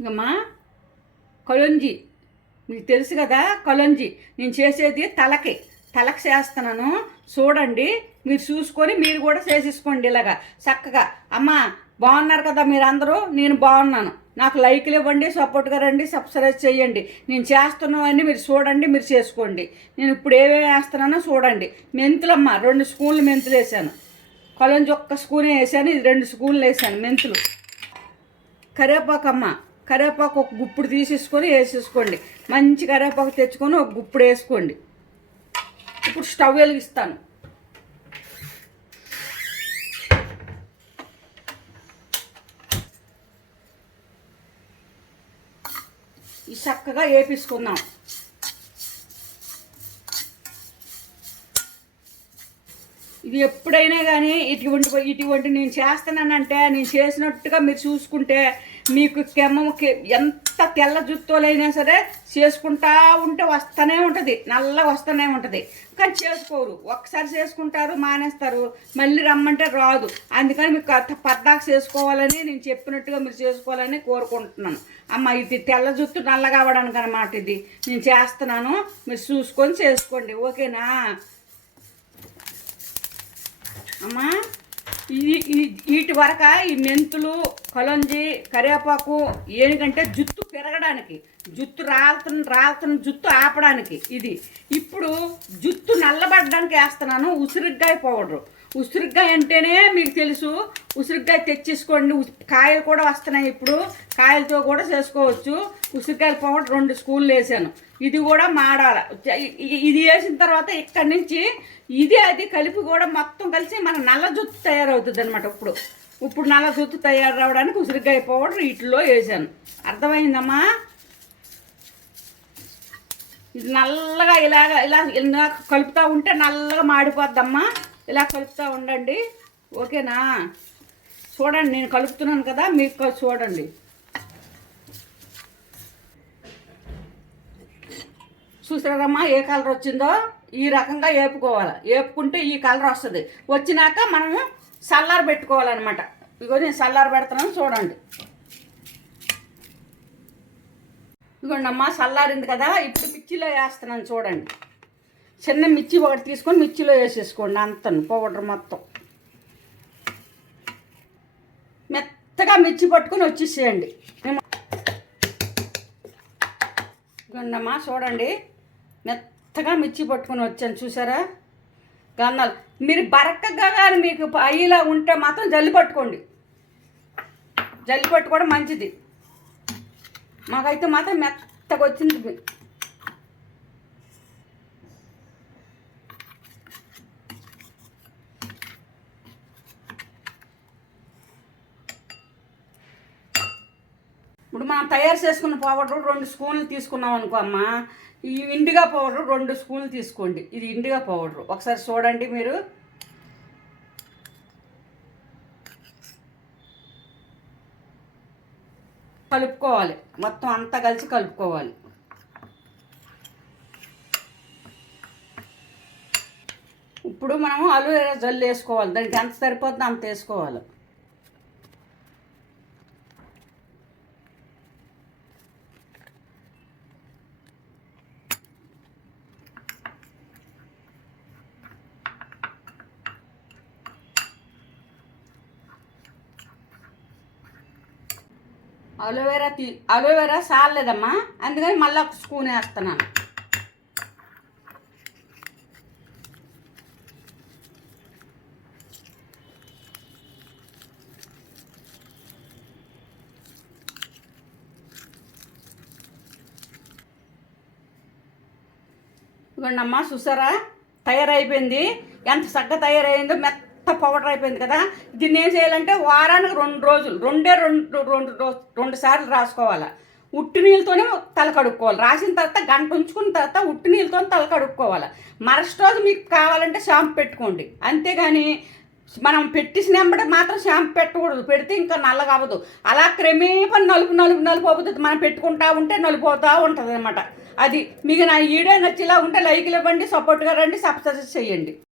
ఇంకమ్మా కొలంజి మీకు తెలుసు కదా కొలంజి నేను చేసేది తలకి. తలకి చేస్తున్నాను. చూడండి మీరు చూసుకొని మీరు కూడా చేసేసుకోండి ఇలాగా. చక్కగా. అమ్మా బాగున్నారు కదా మీరు అందరూ నేను బాగున్నాను. నాకు లైక్లు ఇవ్వండి సపోర్ట్గా రండి సబ్స్క్రైబ్ చేయండి. నేను చేస్తున్నావన్నీ మీరు చూడండి మీరు చేసుకోండి. నేను ఇప్పుడు ఏమేమి వేస్తున్నానో చూడండి. మెంతులమ్మ రెండు స్పూన్లు మెంతులు వేసాను. కొలంజి ఒక్క స్పూన్ వేసాను ఇది రెండు స్పూన్లు వేసాను మెంతులు. కరివేపాకు కరివేపాకు ఒక గుప్పుడు తీసేసుకొని వేసేసుకోండి. మంచి కరివేపాకు తెచ్చుకొని ఒక గుప్పుడు వేసుకోండి. ఇప్పుడు స్టవ్ వెలిగిస్తాను. ఈ చక్కగా వేపించుకుందాం. ఇది ఎప్పుడైనా కానీ ఇటువంటి ఇటువంటి నేను చేస్తున్నానంటే నేను చేసినట్టుగా మీరు చూసుకుంటే మీకు కెమ్మకి ఎంత తెల్ల జుత్తోలైనా సరే చేసుకుంటా ఉంటే వస్తూనే ఉంటుంది నల్లగా వస్తూనే ఉంటుంది. కానీ చేసుకోరు. ఒక్కసారి చేసుకుంటారు మానేస్తారు. మళ్ళీ రమ్మంటే రాదు. అందుకని మీకు పద్దాకు చేసుకోవాలని నేను చెప్పినట్టుగా మీరు చేసుకోవాలని కోరుకుంటున్నాను. అమ్మ ఇది తెల్ల జుత్తు నల్లగా అవ్వడానికి అనమాట ఇది. నేను చేస్తున్నాను. మీరు చూసుకొని చేసుకోండి. ఓకేనా? అమ్మా? వీటి వరక ఈ మెంతులు కలొంజి కరివేపాకు ఏనికంటే జుత్తు పెరగడానికి జుత్తు రాలుతున్న రాలుతున్న జుత్తు ఆపడానికి ఇది. ఇప్పుడు జుత్తు నల్లబడడానికి వేస్తున్నాను ఉసిరిగ్గాయ పౌడరు ఉసిరికాయ అంటేనే మీకు తెలుసు. ఉసిరికాయ తెచ్చేసుకోండి. కాయలు కూడా వస్తున్నాయి ఇప్పుడు. కాయలతో కూడా చేసుకోవచ్చు. ఉసిరికాయలు పౌడర్ రెండు స్కూళ్ళు వేసాను. ఇది కూడా మాడాల. ఇది వేసిన తర్వాత ఇక్కడి నుంచి ఇది అది కలిపి కూడా మొత్తం కలిసి మన నల్ల జుత్తు తయారవుతుంది అనమాట ఇప్పుడు. ఇప్పుడు నల్ల జుత్తు రావడానికి ఉసిరికాయ పౌడర్ వీటిలో వేసాను. అర్థమైందమ్మా? ఇది నల్లగా ఇలాగ ఇలా ఇలా కలుపుతూ ఉంటే నల్లగా మాడిపోద్దమ్మా. ఇలా కలుపుతూ ఉండండి. ఓకేనా? చూడండి నేను కలుపుతున్నాను కదా మీకు చూడండి. చూసారమ్మా ఏ కలర్ వచ్చిందో? ఈ రకంగా వేపుకోవాలి వేపుకుంటే ఈ కలర్ వస్తుంది. వచ్చినాక మనము సల్లారు పెట్టుకోవాలన్నమాట. ఇగో నేను సల్లారు పెడుతున్నాను చూడండి. ఇదిగోండి అమ్మా చల్లారింది కదా ఇప్పుడు మిర్చిలో వేస్తున్నాను చూడండి. చిన్న మిర్చి ఒకటి తీసుకొని మిర్చిలో వేసేసుకోండి అంతను పౌడర్ మొత్తం. మెత్తగా మిర్చి పట్టుకొని వచ్చేసేయండి. గున్నమా చూడండి. మెత్తగా మిర్చి పట్టుకొని వచ్చాను చూసారా? గన్నాలు. మీరు బరకగా కానీ మీకు అయ్యిలా ఉంటే మాత్రం జల్లి పట్టుకోండి. జల్లి పట్టుకోవడం మంచిది. మాకైతే మాత్రం మెత్తగా వచ్చింది. ఇప్పుడు మనం తయారు చేసుకున్న పౌడర్ రెండు స్పూన్లు తీసుకున్నాం అనుకో అమ్మా ఈ ఇండిగా పౌడర్ రెండు స్పూన్లు తీసుకోండి. ఇది ఇండిగా పౌడర్ ఒకసారి చూడండి మీరు. కలుపుకోవాలి. మొత్తం అంతా కలిసి కలుపుకోవాలి. ఇప్పుడు మనము అలోవెరా జల్లు వేసుకోవాలి. దానికి ఎంత సరిపోతుందో అంత వేసుకోవాలి. అలోవెరా తీ అలోవెరా సాలేదమ్మా. అందుకని మళ్ళీ ఒక స్పూన్ వేస్తున్నాను. ఇవ్వండి చూసారా? తయారైపోయింది. ఎంత చక్కగా తయారైందో మెత్త పౌడర్ అయిపోయింది కదా. దీన్ని ఏం చేయాలంటే వారానికి రెండు రోజులు రెండే రెండు రెండు రోజు రెండు సార్లు రాసుకోవాలి. ఉట్టి నీళ్ళతోనే తల కడుక్కోవాలి. రాసిన తర్వాత గంట ఉంచుకున్న తర్వాత ఉట్టి నీళ్ళతో తల కడుక్కోవాలి. మరుసటి రోజు మీకు కావాలంటే షాంపు పెట్టుకోండి. అంతేగాని మనం పెట్టేసిన వెంబడి మాత్రం షాంపు పెట్టకూడదు. పెడితే ఇంకా నల్లగా అవ్వదు. అలా క్రమేపని నలుపు నలుపు నలుపు అవుతుంది. మనం పెట్టుకుంటా ఉంటే నలుపు అవుతూ ఉంటుంది అనమాట అది మీకు నా వీడియో నచ్చేలా ఉంటే లైక్లు ఇవ్వండి సపోర్ట్గా రండి సబ్స్క్రైబ్ చేయండి.